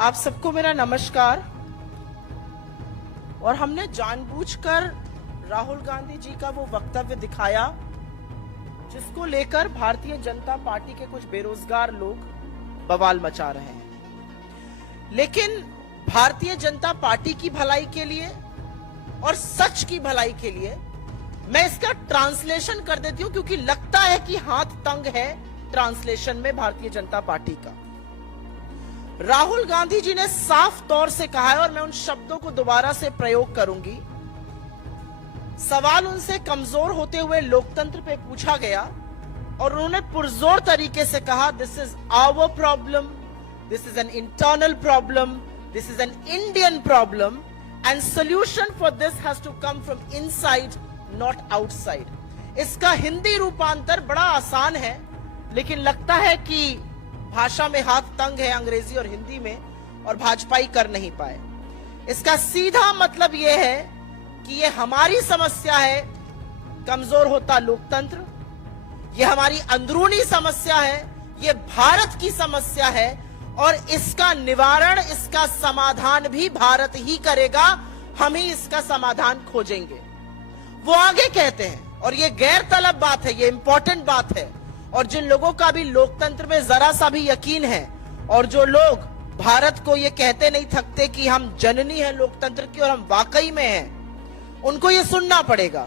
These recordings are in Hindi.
आप सबको मेरा नमस्कार। और हमने जानबूझकर राहुल गांधी जी का वो वक्तव्य दिखाया जिसको लेकर भारतीय जनता पार्टी के कुछ बेरोजगार लोग बवाल मचा रहे हैं। लेकिन भारतीय जनता पार्टी की भलाई के लिए और सच की भलाई के लिए मैं इसका ट्रांसलेशन कर देती हूं, क्योंकि लगता है कि हाथ तंग है ट्रांसलेशन में भारतीय जनता पार्टी का। राहुल गांधी जी ने साफ तौर से कहा है, और मैं उन शब्दों को दोबारा से प्रयोग करूंगी। सवाल उनसे कमजोर होते हुए लोकतंत्र पे पूछा गया और उन्होंने पुरजोर तरीके से कहा, this is our problem, this is an internal problem, this is an Indian problem and solution for this has to come from inside not outside. इसका हिंदी रूपांतर बड़ा आसान है, लेकिन लगता है कि भाषा में हाथ तंग है अंग्रेजी और हिंदी में, और भाजपाई कर नहीं पाए। इसका सीधा मतलब यह है कि ये हमारी समस्या है, कमजोर होता लोकतंत्र, ये हमारी अंदरूनी समस्या है, ये भारत की समस्या है, और इसका निवारण, इसका समाधान भी भारत ही करेगा, हम ही इसका समाधान खोजेंगे। वो आगे कहते हैं, और ये गैर तलब बात है, ये इंपॉर्टेंट बात है, और जिन लोगों का भी लोकतंत्र में जरा सा भी यकीन है, और जो लोग भारत को ये कहते नहीं थकते कि हम जननी है लोकतंत्र की और हम वाकई में हैं, उनको ये सुनना पड़ेगा।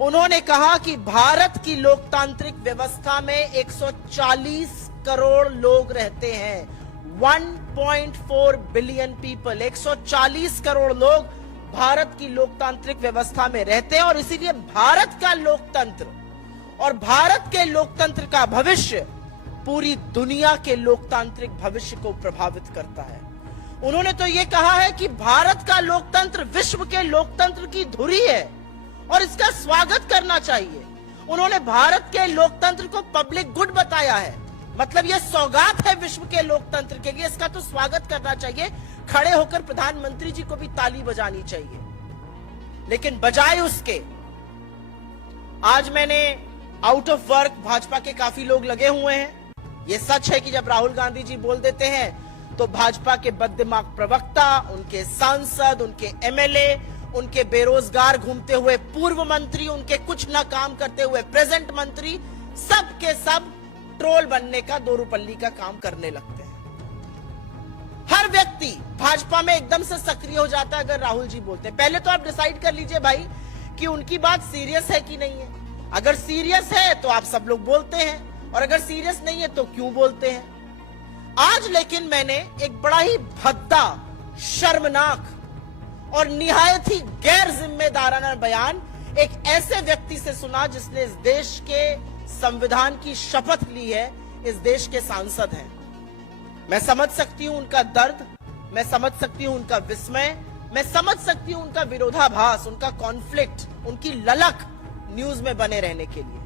उन्होंने कहा कि भारत की लोकतांत्रिक व्यवस्था में 140 करोड़ लोग रहते हैं। 1.4 बिलियन पीपल, 140 करोड़ लोग भारत की लोकतांत्रिक व्यवस्था में रहते हैं, और इसीलिए भारत का लोकतंत्र और भारत के लोकतंत्र का भविष्य पूरी दुनिया के लोकतांत्रिक भविष्य को प्रभावित करता है। उन्होंने तो यह कहा है कि भारत का लोकतंत्र विश्व के लोकतंत्र की धुरी है और इसका स्वागत करना चाहिए। उन्होंने भारत के लोकतंत्र को पब्लिक गुड बताया है, मतलब यह सौगात है विश्व के लोकतंत्र के लिए, इसका तो स्वागत करना चाहिए। खड़े होकर प्रधानमंत्री जी को भी ताली बजानी चाहिए। लेकिन बजाय उसके आज मैंने आउट ऑफ वर्क, भाजपा के काफी लोग लगे हुए हैं। यह सच है कि जब राहुल गांधी जी बोल देते हैं तो भाजपा के बददिमाग प्रवक्ता, उनके सांसद, उनके एमएलए, उनके बेरोजगार घूमते हुए पूर्व मंत्री, उनके कुछ ना काम करते हुए प्रेजेंट मंत्री, सब के सब ट्रोल बनने का, दो रुपल्ली का काम करने लगते हैं। हर व्यक्ति भाजपा में एकदम से सक्रिय हो जाता है अगर राहुल जी बोलते हैं। पहले तो आप डिसाइड कर लीजिए भाई कि उनकी बात सीरियस है कि नहीं है। अगर सीरियस है तो आप सब लोग बोलते हैं, और अगर सीरियस नहीं है तो क्यों बोलते हैं। आज लेकिन मैंने एक बड़ा ही भद्दा, शर्मनाक और निहायत ही गैर जिम्मेदाराना बयान एक ऐसे व्यक्ति से सुना जिसने इस देश के संविधान की शपथ ली है, इस देश के सांसद हैं। मैं समझ सकती हूं उनका दर्द, मैं समझ सकती हूं उनका विस्मय, मैं समझ सकती हूं उनका विरोधाभास, उनका कॉन्फ्लिक्ट, उनकी ललक न्यूज में बने रहने के लिए।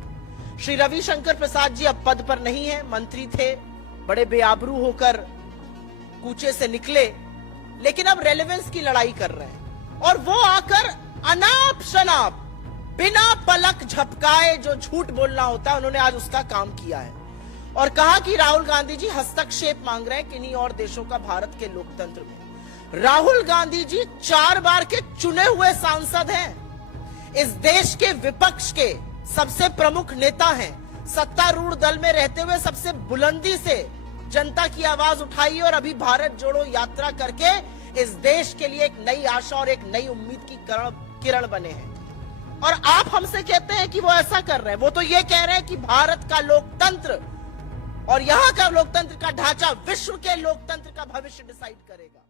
श्री रविशंकर प्रसाद जी अब पद पर नहीं है, मंत्री थे, बड़े बेआबरू होकर कूचे से निकले, लेकिन अब रेलेवेंस की लड़ाई कर रहे हैं। और वो आकर अनाप शनाप, बिना पलक झपकाए जो झूठ बोलना होता है, उन्होंने आज उसका काम किया है और कहा कि राहुल गांधी जी हस्तक्षेप मांग रहे हैं किन्हीं और देशों का भारत के लोकतंत्र में। राहुल गांधी जी 4 बार के चुने हुए सांसद हैं, इस देश के विपक्ष के सबसे प्रमुख नेता हैं, सत्तारूढ़ दल में रहते हुए सबसे बुलंदी से जनता की आवाज उठाई और अभी भारत जोड़ो यात्रा करके इस देश के लिए एक नई आशा और एक नई उम्मीद की किरण बने हैं। और आप हमसे कहते हैं कि वो ऐसा कर रहे हैं। वो तो ये कह रहे हैं कि भारत का लोकतंत्र और यहां का लोकतंत्र का ढांचा विश्व के लोकतंत्र का भविष्य डिसाइड करेगा।